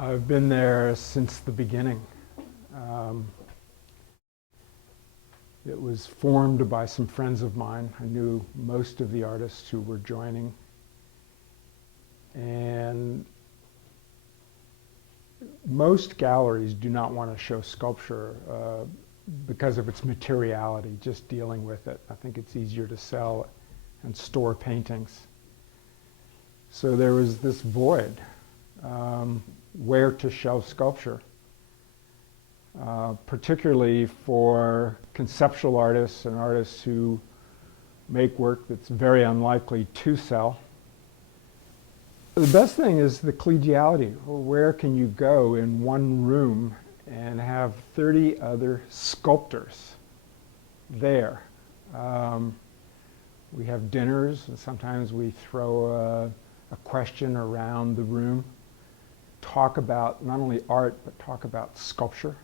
I've been there since the beginning. Um, it was formed by some friends of mine. I knew most of the artists who were joining. And most galleries do not want to show sculpture because of its materiality, just dealing with it. I think it's easier to sell and store paintings. So there was this void, where to show sculpture, particularly for conceptual artists and artists who make work that's very unlikely to sell. The best thing is the collegiality. Where can you go in one room and have 30 other sculptors there? We have dinners, and sometimes we throw a question around the room, talk about not only art, but talk about sculpture.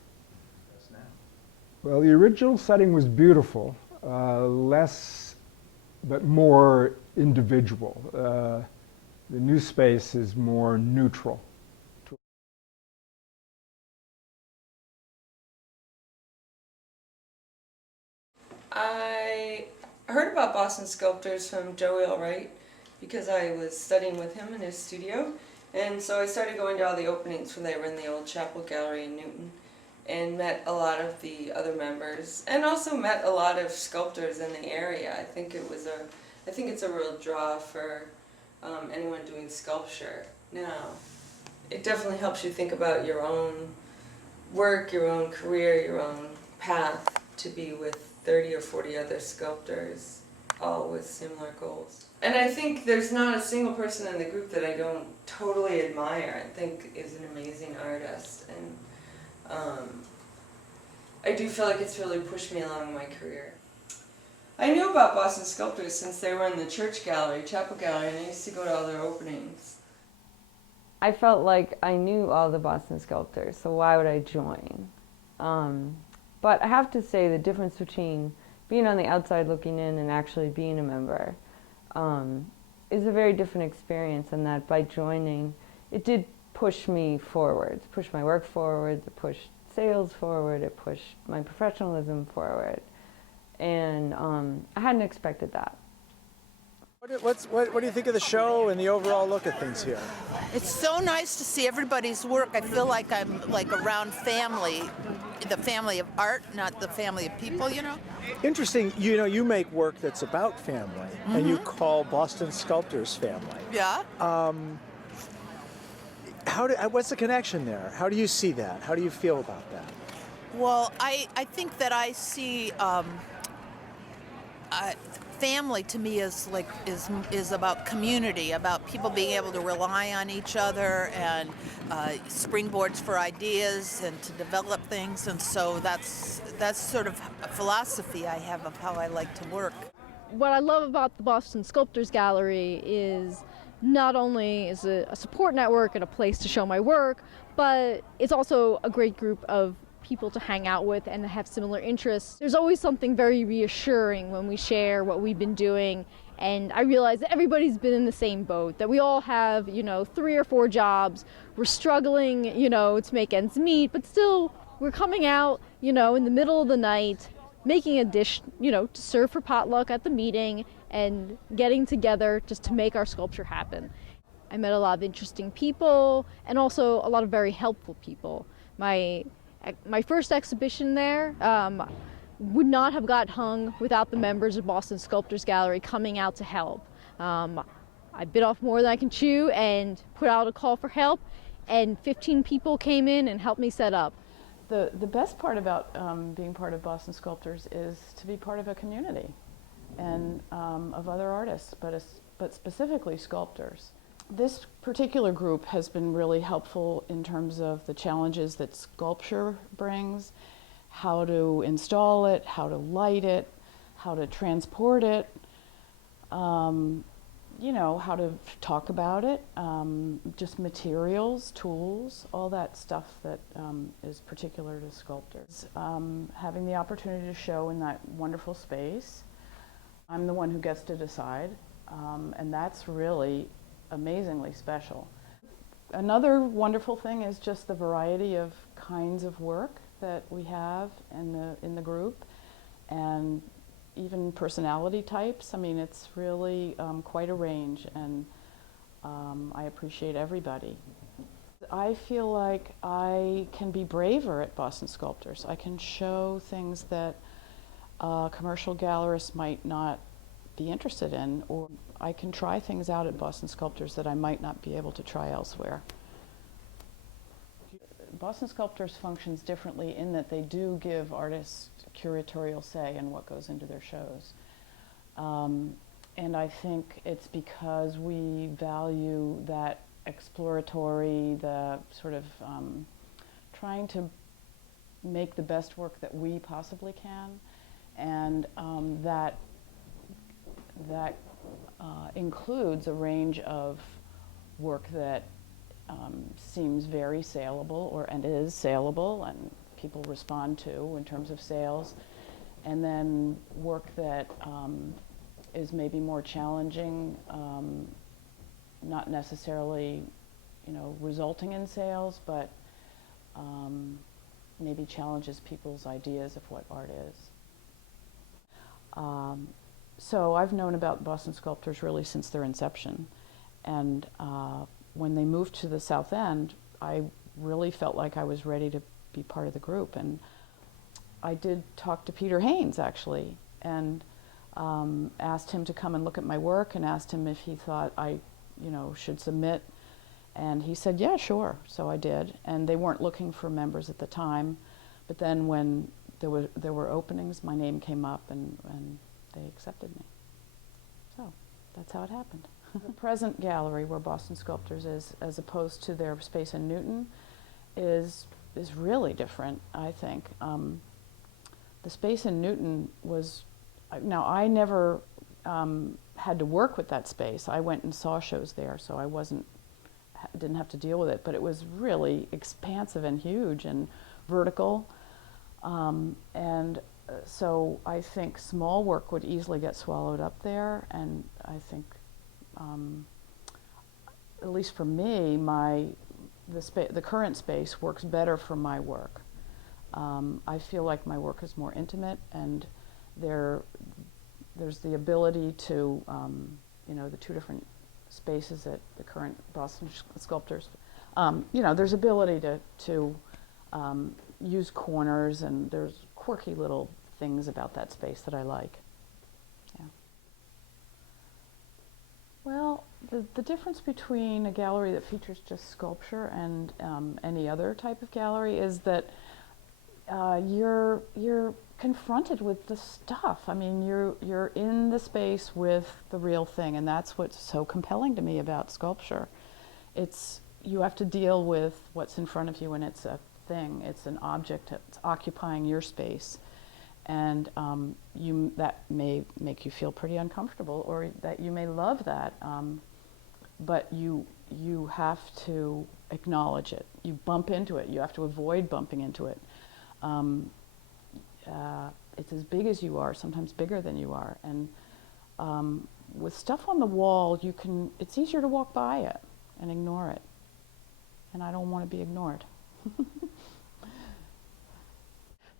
Well, the original setting was beautiful, less, but more individual. The new space is more neutral. I heard about Boston Sculptors from Joey Wright because I was studying with him in his studio, and so I started going to all the openings when they were in the old Chapel Gallery in Newton, and met a lot of the other members, and also met a lot of sculptors in the area. I think it's a real draw for anyone doing sculpture now. It definitely helps you think about your own work, your own career, your own path, to be with 30 or 40 other sculptors, all with similar goals. And I think there's not a single person in the group that I don't totally admire and think is an amazing artist. And I do feel like it's really pushed me along in my career. I knew about Boston Sculptors since they were in the church gallery, chapel gallery, and I used to go to all their openings. I felt like I knew all the Boston sculptors, so why would I join? But I have to say the difference between being on the outside looking in and actually being a member is a very different experience, and that by joining, it did push me forward, push my work forward, it pushed sales forward, it pushed my professionalism forward. And I hadn't expected that. What do you think of the show and the overall look at things here? It's so nice to see everybody's work. I feel like I'm like around family, the family of art, not the family of people, you know? Interesting, you make work that's about family, and you call Boston Sculptors family. Yeah. What's the connection there? How do you see that? How do you feel about that? Well, I think that I see family to me is about community, about people being able to rely on each other and springboards for ideas and to develop things, and so that's sort of a philosophy I have of how I like to work. What I love about the Boston Sculptors Gallery is not only is it a support network and a place to show my work, but it's also a great group of people to hang out with and have similar interests. There's always something very reassuring when we share what we've been doing, and I realize that everybody's been in the same boat, that we all have, 3 or 4 jobs. We're struggling, to make ends meet, but still we're coming out, in the middle of the night, making a dish, to serve for potluck at the meeting and getting together just to make our sculpture happen. I met a lot of interesting people and also a lot of very helpful people. My first exhibition there would not have got hung without the members of Boston Sculptors Gallery coming out to help. I bit off more than I can chew and put out a call for help, and 15 people came in and helped me set up. The best part about being part of Boston Sculptors is to be part of a community and of other artists, but specifically sculptors. This particular group has been really helpful in terms of the challenges that sculpture brings, how to install it, how to light it, how to transport it, how to talk about it, just materials, tools, all that stuff that is particular to sculptors. Having the opportunity to show in that wonderful space, I'm the one who gets to decide, and that's really amazingly special. Another wonderful thing is just the variety of kinds of work that we have in the group, and even personality types. I mean, it's really quite a range, and I appreciate everybody. I feel like I can be braver at Boston Sculptors. I can show things that commercial gallerists might not be interested in, or I can try things out at Boston Sculptors that I might not be able to try elsewhere. Boston Sculptors functions differently in that they do give artists curatorial say in what goes into their shows. And I think it's because we value that exploratory, the sort of trying to make the best work that we possibly can, and that includes a range of work that seems very saleable, and is saleable, and people respond to in terms of sales, and then work that is maybe more challenging, not necessarily, resulting in sales, but maybe challenges people's ideas of what art is. So I've known about Boston Sculptors really since their inception, and when they moved to the South End, I really felt like I was ready to be part of the group, and I did talk to Peter Haynes actually, and asked him to come and look at my work, and asked him if he thought I, should submit, and he said, yeah, sure. So I did, and they weren't looking for members at the time, but then when there were openings, my name came up, and they accepted me. So that's how it happened. The present gallery where Boston Sculptors is, as opposed to their space in Newton, is really different, I think. The space in Newton was, now I never had to work with that space. I went and saw shows there, so I didn't have to deal with it, but it was really expansive and huge and vertical. So I think small work would easily get swallowed up there, and I think, at least for me, the current space works better for my work. I feel like my work is more intimate, and there's the ability to, the two different spaces at the current Boston Sculptors, there's ability to use corners, and there's quirky little things about that space that I like. Yeah. Well, the difference between a gallery that features just sculpture and any other type of gallery is that you're confronted with the stuff. I mean, you're in the space with the real thing, and that's what's so compelling to me about sculpture. You have to deal with what's in front of you, and it's a thing. It's an object that's occupying your space, and that may make you feel pretty uncomfortable, or that you may love that, but you have to acknowledge it. You bump into it. You have to avoid bumping into it. It's as big as you are, sometimes bigger than you are, and with stuff on the wall, it's easier to walk by it and ignore it, and I don't want to be ignored.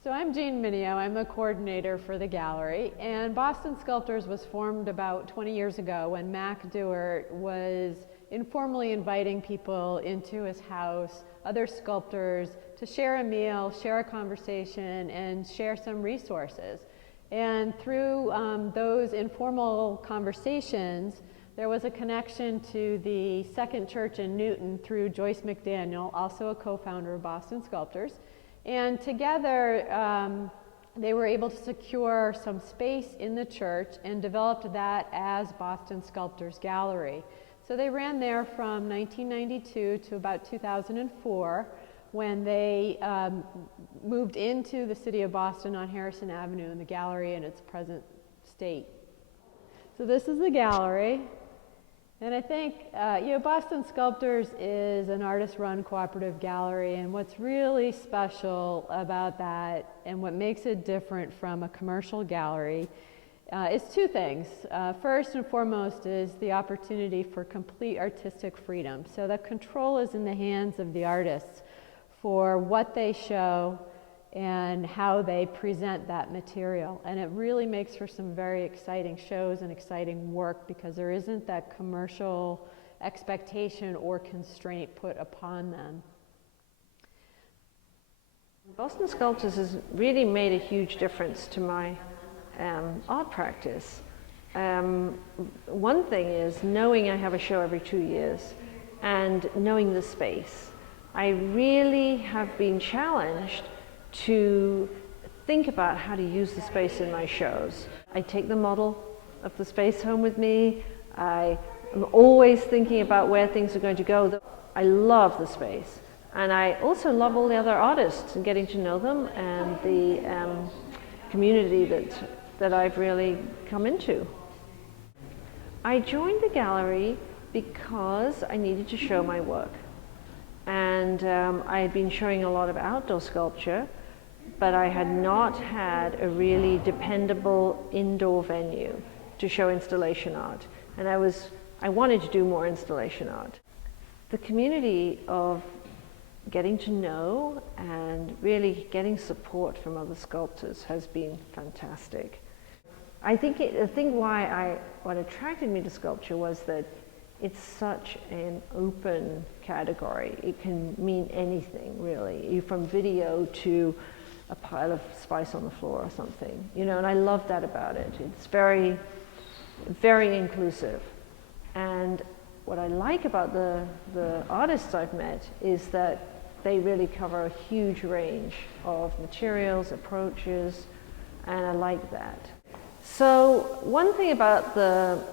So I'm Jean Minio. I'm a coordinator for the gallery, and Boston Sculptors was formed about 20 years ago when Mac Dewart was informally inviting people into his house, other sculptors, to share a meal, share a conversation, and share some resources. And through those informal conversations, there was a connection to the Second Church in Newton through Joyce McDaniel, also a co-founder of Boston Sculptors. And together, they were able to secure some space in the church and developed that as Boston Sculptors Gallery. So they ran there from 1992 to about 2004, when they moved into the city of Boston on Harrison Avenue in the gallery in its present state. So this is the gallery. And I think, Boston Sculptors is an artist-run cooperative gallery, and what's really special about that, and what makes it different from a commercial gallery, is two things. First and foremost is the opportunity for complete artistic freedom. So the control is in the hands of the artists for what they show and how they present that material. And it really makes for some very exciting shows and exciting work because there isn't that commercial expectation or constraint put upon them. Boston Sculptors has really made a huge difference to my art practice. One thing is knowing I have a show every 2 years and knowing the space. I really have been challenged to think about how to use the space in my shows. I take the model of the space home with me. I am always thinking about where things are going to go. I love the space. And I also love all the other artists and getting to know them and the community that I've really come into. I joined the gallery because I needed to show my work. And I had been showing a lot of outdoor sculpture, but I had not had a really dependable indoor venue to show installation art. And I wanted to do more installation art. The community of getting to know and really getting support from other sculptors has been fantastic. I think the thing what attracted me to sculpture was that it's such an open category. It can mean anything, really, from video to a pile of spice on the floor or something, and I love that about it. It's very, very inclusive. And what I like about the artists I've met is that they really cover a huge range of materials, approaches, and I like that. So one thing about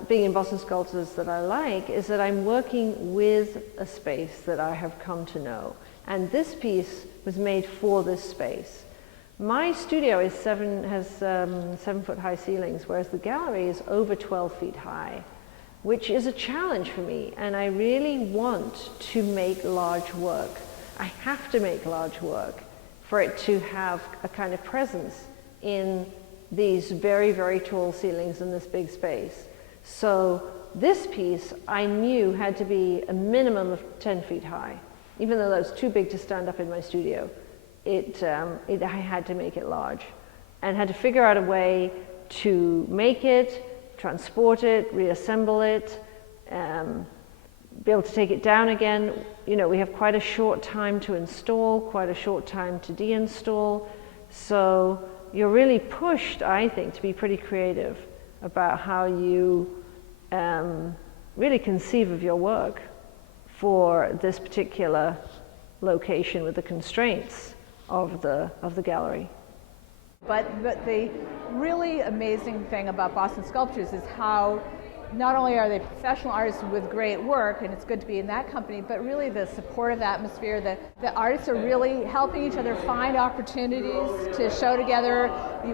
being in Boston Sculptors that I like is that I'm working with a space that I have come to know. And this piece was made for this space. My studio has 7-foot high ceilings, whereas the gallery is over 12 feet high, which is a challenge for me. And I really want to make large work. I have to make large work for it to have a kind of presence in these very, very tall ceilings in this big space. So this piece I knew had to be a minimum of 10 feet high. Even though that was too big to stand up in my studio, I had to make it large and had to figure out a way to make it, transport it, reassemble it, be able to take it down again. We have quite a short time to install, quite a short time to deinstall. So you're really pushed, I think, to be pretty creative about how you really conceive of your work for this particular location with the constraints of the gallery. But the really amazing thing about Boston Sculptors is how not only are they professional artists with great work, and it's good to be in that company, but really the supportive atmosphere, the artists are really helping each other find opportunities to show together.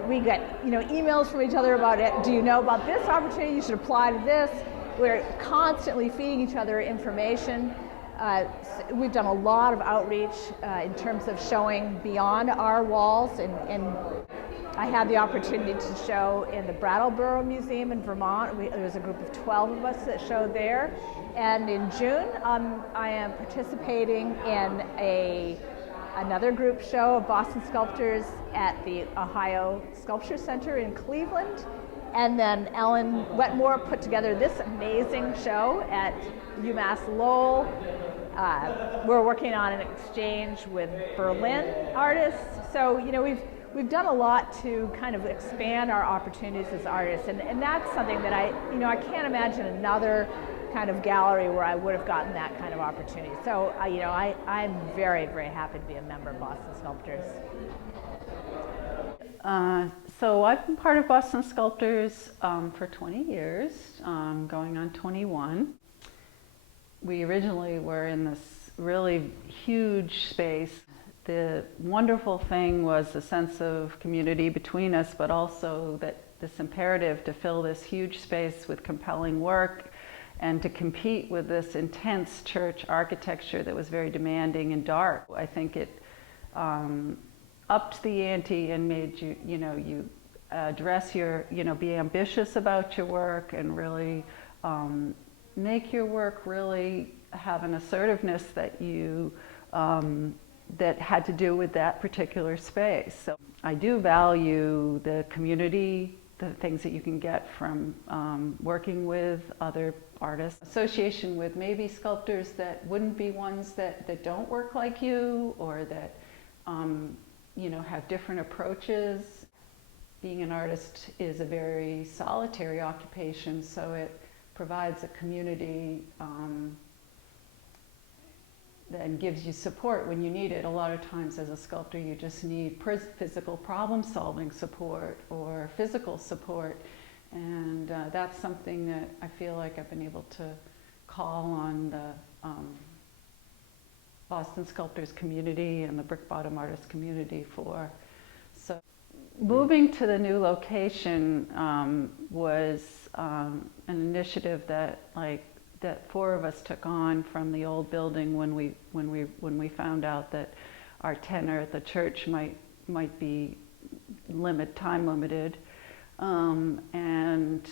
We get emails from each other about it. Do you know about this opportunity? You should apply to this. We're constantly feeding each other information. We've done a lot of outreach in terms of showing beyond our walls, and I had the opportunity to show in the Brattleboro Museum in Vermont. There was a group of 12 of us that showed there. And in June, I am participating in another group show of Boston Sculptors at the Ohio Sculpture Center in Cleveland. And then Ellen Wetmore put together this amazing show at UMass Lowell. We're working on an exchange with Berlin artists. So, we've done a lot to kind of expand our opportunities as artists, and that's something that I can't imagine another kind of gallery where I would have gotten that kind of opportunity. So, I'm very, very happy to be a member of Boston Sculptors. So I've been part of Boston Sculptors for 20 years, going on 21. We originally were in this really huge space. The wonderful thing was the sense of community between us, but also that this imperative to fill this huge space with compelling work and to compete with this intense church architecture that was very demanding and dark. I think it upped the ante and made you address your, be ambitious about your work and really make your work really have an assertiveness that you, that had to do with that particular space. So I do value the community, the things that you can get from working with other artists. Association with maybe sculptors that wouldn't be ones that don't work like you, or that have different approaches. Being an artist is a very solitary occupation, so it provides a community that gives you support when you need it. A lot of times as a sculptor you just need physical problem-solving support or physical support, and that's something that I feel like I've been able to call on the Boston Sculptors community and the Brick Bottom Artists community for. So moving to the new location was an initiative that four of us took on from the old building when we found out that our tenure at the church might be time limited, and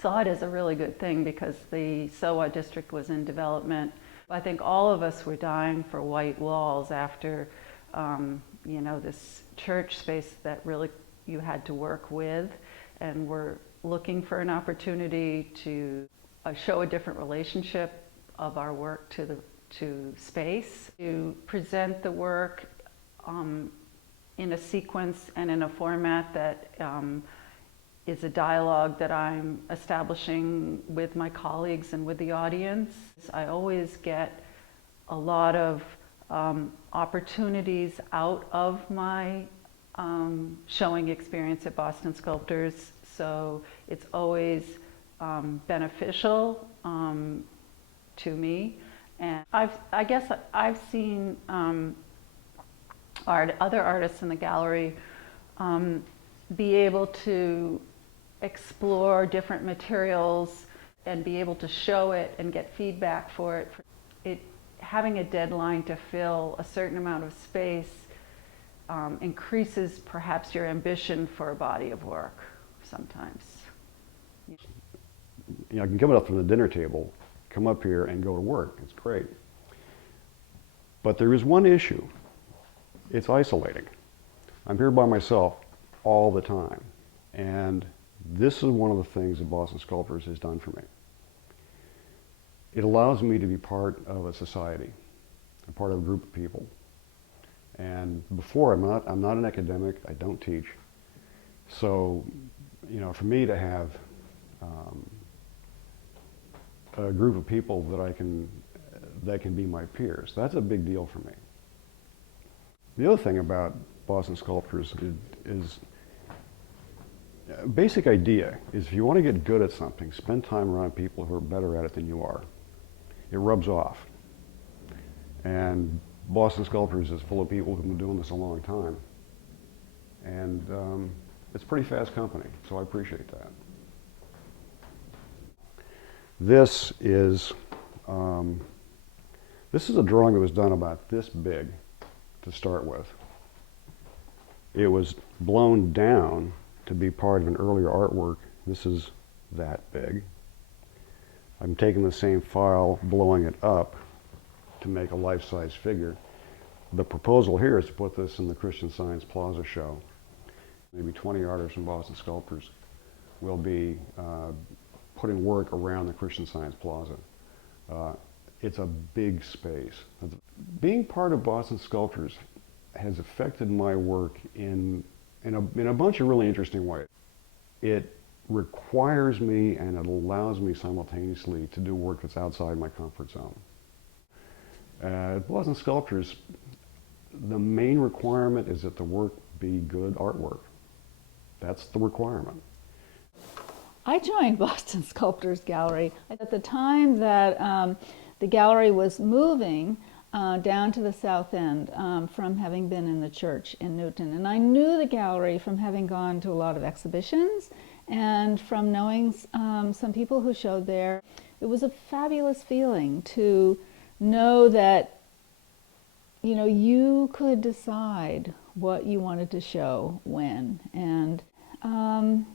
saw it as a really good thing because the SOA district was in development. I think all of us were dying for white walls after this church space that really you had to work with, and we're looking for an opportunity to show a different relationship of our work to space, to present the work in a sequence and in a format that is a dialogue that I'm establishing with my colleagues and with the audience. I always get a lot of opportunities out of my showing experience at Boston Sculptors, so it's always beneficial to me. And I guess I've seen other artists in the gallery be able to explore different materials and be able to show it and get feedback for it. Having a deadline to fill a certain amount of space increases perhaps your ambition for a body of work sometimes. I can come up from the dinner table, come up here and go to work. It's great. But there is one issue. It's isolating. I'm here by myself all the time. And this is one of the things that Boston Sculptors has done for me. It allows me to be part of a society, a part of a group of people. And before, I'm not an academic, I don't teach. So, for me to have a group of people that can be my peers, that's a big deal for me. The other thing about Boston Sculptors is basic idea is if you want to get good at something, spend time around people who are better at it than you are. It rubs off. And Boston Sculptors is full of people who've been doing this a long time. And it's pretty fast company, so I appreciate that. This is a drawing that was done about this big to start with. It was blown down to be part of an earlier artwork. This is that big. I'm taking the same file, blowing it up to make a life-size figure. The proposal here is to put this in the Christian Science Plaza show. Maybe 20 artists from Boston Sculptors will be putting work around the Christian Science Plaza. It's a big space. Being part of Boston Sculptors has affected my work in a bunch of really interesting ways. It requires me and it allows me simultaneously to do work that's outside my comfort zone. At Boston Sculptors, the main requirement is that the work be good artwork. That's the requirement. I joined Boston Sculptors Gallery at the time that the gallery was moving down to the South End from having been in the church in Newton. And I knew the gallery from having gone to a lot of exhibitions and from knowing some people who showed there. It was a fabulous feeling to know that you could decide what you wanted to show when. And I'm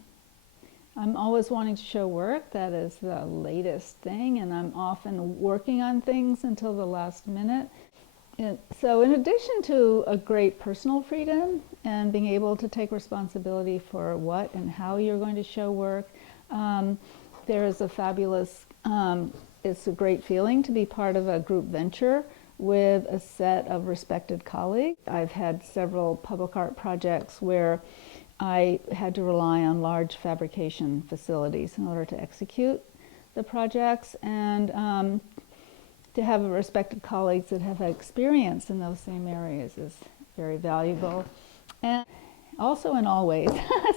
always wanting to show work that is the latest thing, and I'm often working on things until the last minute. So in addition to a great personal freedom and being able to take responsibility for what and how you're going to show work, there is a fabulous, it's a great feeling to be part of a group venture with a set of respected colleagues. I've had several public art projects where I had to rely on large fabrication facilities in order to execute the projects, and to have respected colleagues that have had experience in those same areas is very valuable. And also in all ways,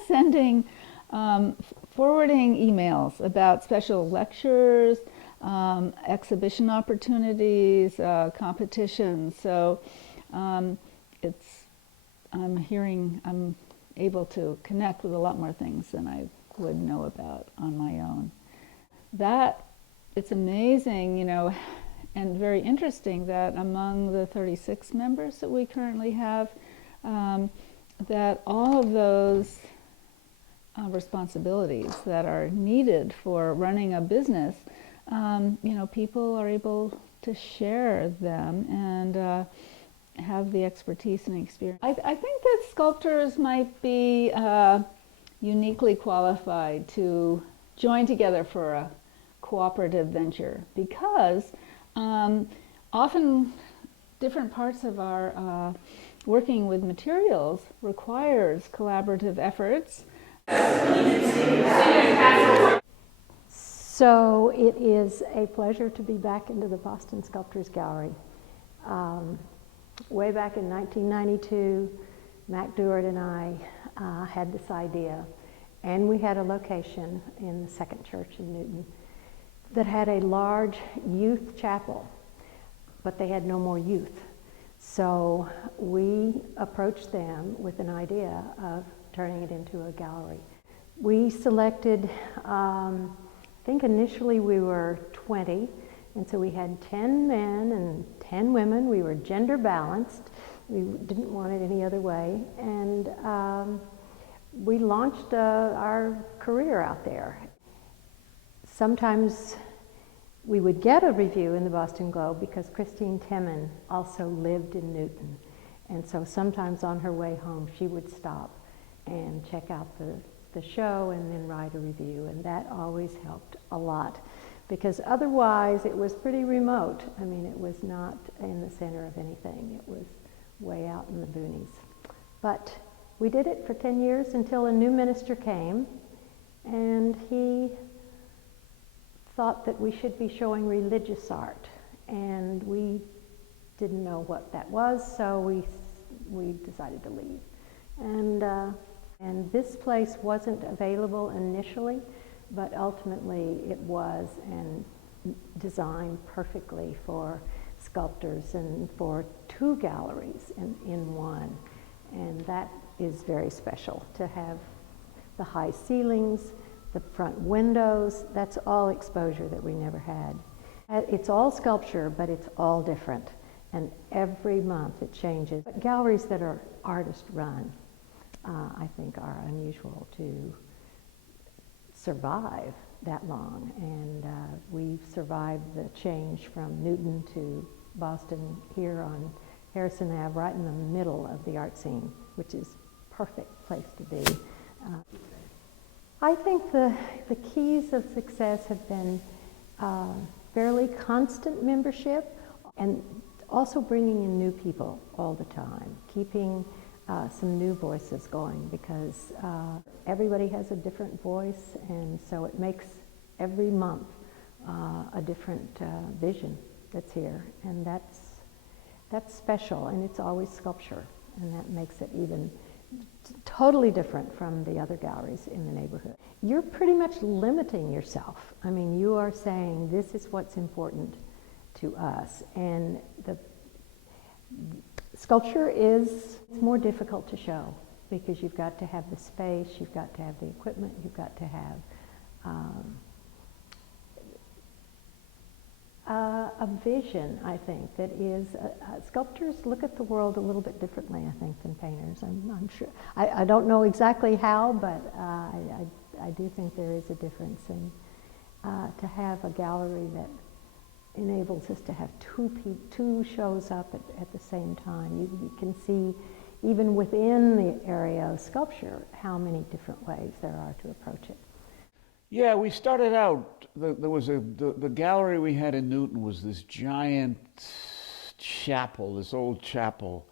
sending, forwarding emails about special lectures, exhibition opportunities, competitions. So I'm able to connect with a lot more things than I would know about on my own. It's amazing, and very interesting that among the 36 members that we currently have, that all of those responsibilities that are needed for running a business, people are able to share them and have the expertise and experience. I think that sculptors might be uniquely qualified to join together for a cooperative venture, because often different parts of our working with materials requires collaborative efforts. So it is a pleasure to be back into the Boston Sculptors Gallery. Way back in 1992, Mac Dewart and I had this idea, and we had a location in the Second Church in Newton that had a large youth chapel, but they had no more youth. So we approached them with an idea of turning it into a gallery. We selected, I think initially we were 20, and so we had 10 men and 10 women. We were gender balanced. We didn't want it any other way. And we launched our career out there. Sometimes we would get a review in the Boston Globe because Christine Timon also lived in Newton. And so sometimes on her way home, she would stop and check out the show and then write a review. And that always helped a lot, because otherwise it was pretty remote. I mean, it was not in the center of anything. It was way out in the boonies. But we did it for 10 years until a new minister came, and he thought that we should be showing religious art, and we didn't know what that was, so we decided to leave. And this place wasn't available initially, but ultimately it was, and designed perfectly for sculptors and for 2 galleries in one. And that is very special, to have the high ceilings, the front windows. That's all exposure that we never had. It's all sculpture, but it's all different. And every month it changes. But galleries that are artist run, I think are unusual to survive that long. And we've survived the change from Newton to Boston here on Harrison Ave, right in the middle of the art scene, which is a perfect place to be. I think the keys of success have been fairly constant membership, and also bringing in new people all the time, keeping some new voices going, because everybody has a different voice, and so it makes every month a different vision that's here, and that's special, and it's always sculpture, and that makes it even totally different from the other galleries in the neighborhood. You're pretty much limiting yourself. I mean, you are saying this is what's important to us, and the sculpture is more difficult to show because you've got to have the space, you've got to have the equipment, you've got to have A vision, I think, that is, sculptors look at the world a little bit differently, I think, than painters. I'm sure. I don't know exactly how, but I do think there is a difference. And to have a gallery that enables us to have two shows up at the same time, you can see, even within the area of sculpture, how many different ways there are to approach it. Yeah, we started out, there was the gallery we had in Newton was this giant chapel, this old chapel,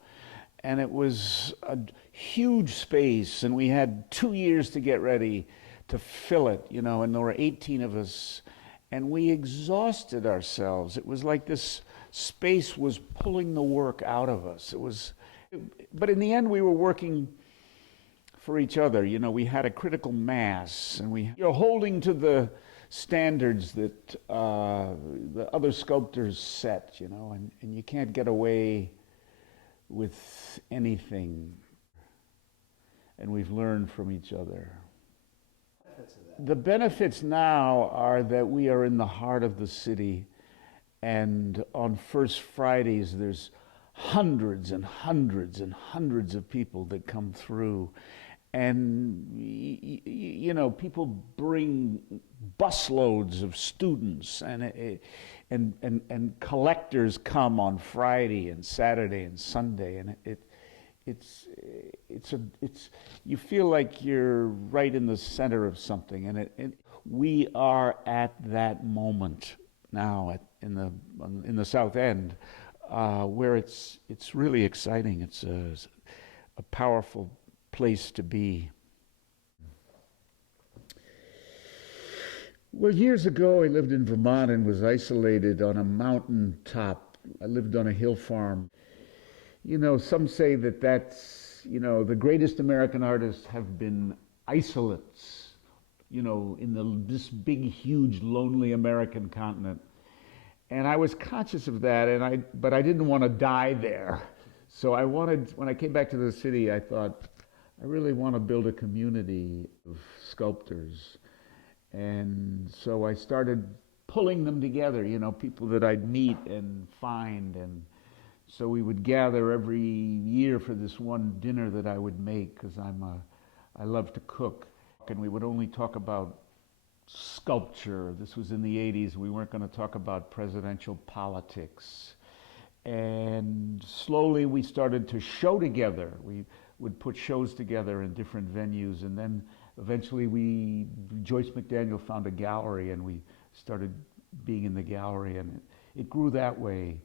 and it was a huge space, and we had 2 years to get ready to fill it, you know, and there were 18 of us, and we exhausted ourselves. It was like this space was pulling the work out of us. But in the end, we were working for each other. You know, we had a critical mass, and you're holding to the standards that the other sculptors set, you know, and you can't get away with anything. And we've learned from each other. The benefits now are that we are in the heart of the city, and on First Fridays there's hundreds and hundreds and hundreds of people that come through. And, you know, people bring busloads of students, and collectors come on Friday and Saturday and Sunday, and you feel like you're right in the center of something, and we are at that moment now in the South End, where it's really exciting. It's a powerful place to be. Well, years ago I lived in Vermont and was isolated on a mountain top. I lived on a hill farm. You know, some say that that's, you know, the greatest American artists have been isolates, you know, in this big, huge, lonely American continent. And I was conscious of that, but I didn't want to die there. So when I came back to the city, I thought, I really want to build a community of sculptors. And so I started pulling them together, you know, people that I'd meet and find. And so we would gather every year for this one dinner that I would make, because I love to cook. And we would only talk about sculpture. This was in the 80s. We weren't going to talk about presidential politics. And slowly we started to show together. We would put shows together in different venues, and then eventually Joyce McDaniel found a gallery, and we started being in the gallery, and it grew that way.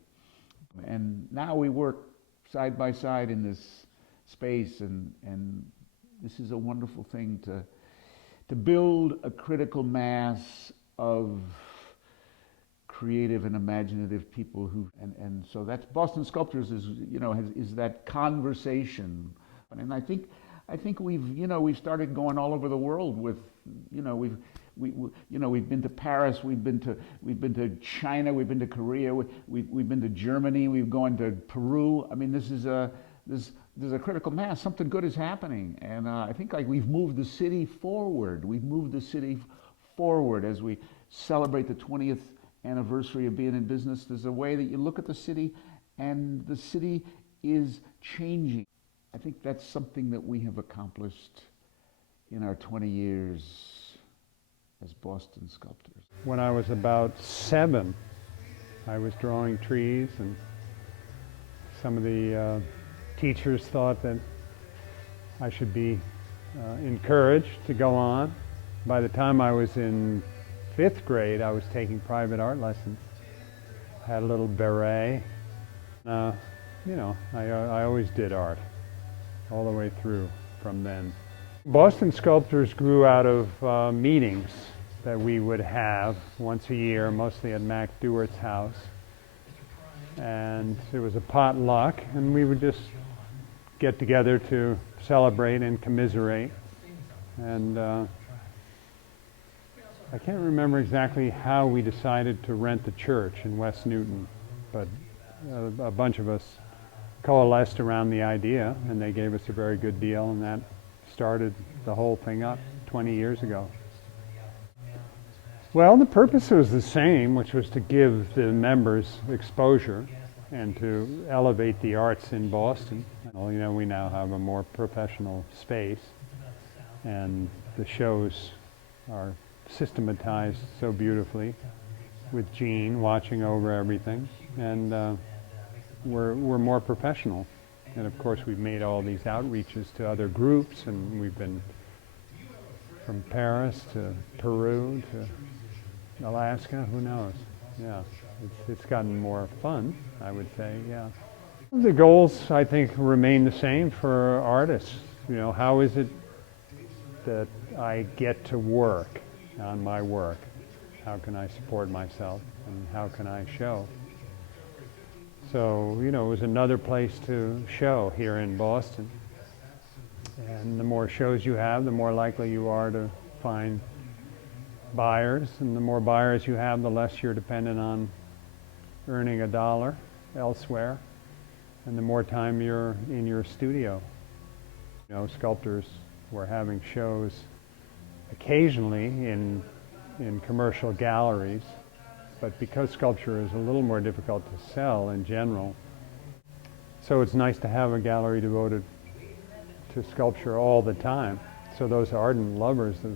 And now we work side by side in this space, and this is a wonderful thing to build a critical mass of creative and imaginative people and so that's Boston Sculptors is that conversation. And I think we've started going all over the world with, we've been to Paris, we've been to China, we've been to Korea, we've been to Germany, we've gone to Peru. I mean, there's a critical mass. Something good is happening, and I think we've moved the city forward. We've moved the city forward as we celebrate the 20th anniversary of being in business. There's a way that you look at the city, and the city is changing. I think that's something that we have accomplished in our 20 years as Boston Sculptors. When I was about 7, I was drawing trees, and some of the teachers thought that I should be encouraged to go on. By the time I was in 5th grade, I was taking private art lessons. I had a little beret. I always did art all the way through from then. Boston Sculptors grew out of meetings that we would have once a year, mostly at Mac Dewart's house. And it was a potluck, and we would just get together to celebrate and commiserate. And I can't remember exactly how we decided to rent the church in West Newton, but a bunch of us coalesced around the idea, and they gave us a very good deal, and that started the whole thing up 20 years ago. Well, the purpose was the same, which was to give the members exposure and to elevate the arts in Boston. Well, you know, we now have a more professional space, and the shows are systematized so beautifully with Jean watching over everything, and we're more professional. And of course, we've made all these outreaches to other groups, and we've been from Paris to Peru to Alaska, who knows? Yeah, it's gotten more fun, I would say, yeah. The goals, I think, remain the same for artists. You know, how is it that I get to work on my work? How can I support myself, and how can I show? So, you know, it was another place to show here in Boston. And the more shows you have, the more likely you are to find buyers, and the more buyers you have, the less you're dependent on earning a dollar elsewhere, and the more time you're in your studio. You know, sculptors were having shows occasionally in commercial galleries, but because sculpture is a little more difficult to sell in general, so it's nice to have a gallery devoted to sculpture all the time, so those ardent lovers of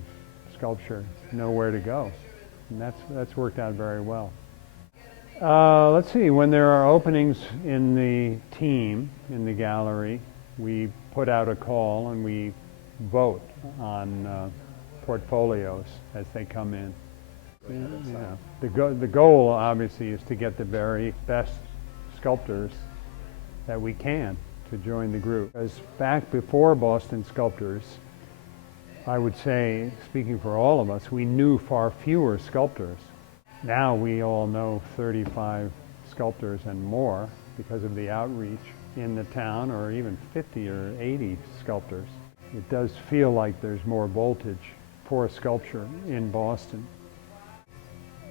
sculpture know where to go, and that's worked out very well. Let's see, when there are openings in the team, in the gallery, we put out a call and we vote on portfolios as they come in. Yeah. The goal, obviously, is to get the very best sculptors that we can to join the group. As back before Boston Sculptors, I would say, speaking for all of us, we knew far fewer sculptors. Now we all know 35 sculptors and more because of the outreach in the town, or even 50 or 80 sculptors. It does feel like there's more voltage for sculpture in Boston.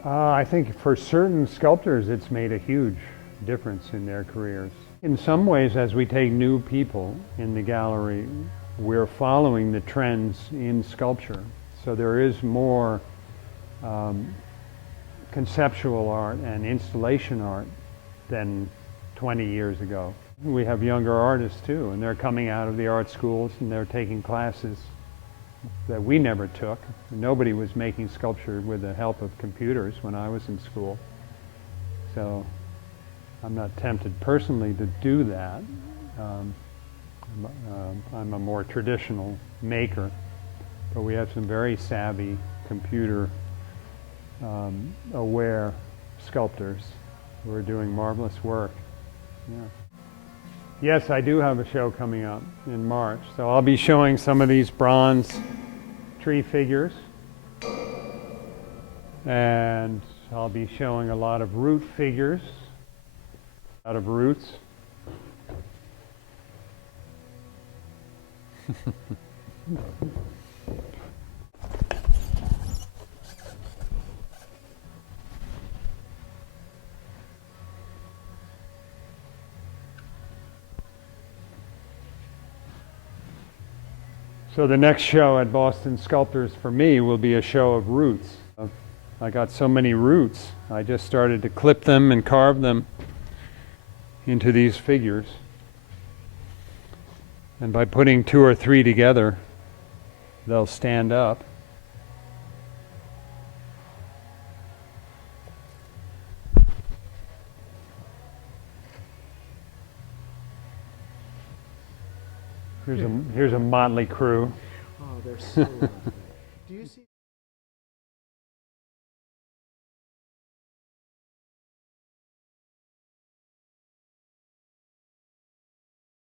I think for certain sculptors it's made a huge difference in their careers. In some ways, as we take new people in the gallery, we're following the trends in sculpture. So there is more conceptual art and installation art than 20 years ago. We have younger artists too, and they're coming out of the art schools and they're taking classes that we never took. Nobody was making sculpture with the help of computers when I was in school. So I'm not tempted personally to do that. I'm a more traditional maker, but we have some very savvy computer aware sculptors who are doing marvelous work. Yeah. Yes, I do have a show coming up in March, so I'll be showing some of these bronze tree figures, and I'll be showing a lot of root figures out of roots. So the next show at Boston Sculptors for me will be a show of roots. I got so many roots, I just started to clip them and carve them into these figures. And by putting 2 or 3 together, they'll stand up. Here's a motley crew. Oh, they're so lovely. Do you see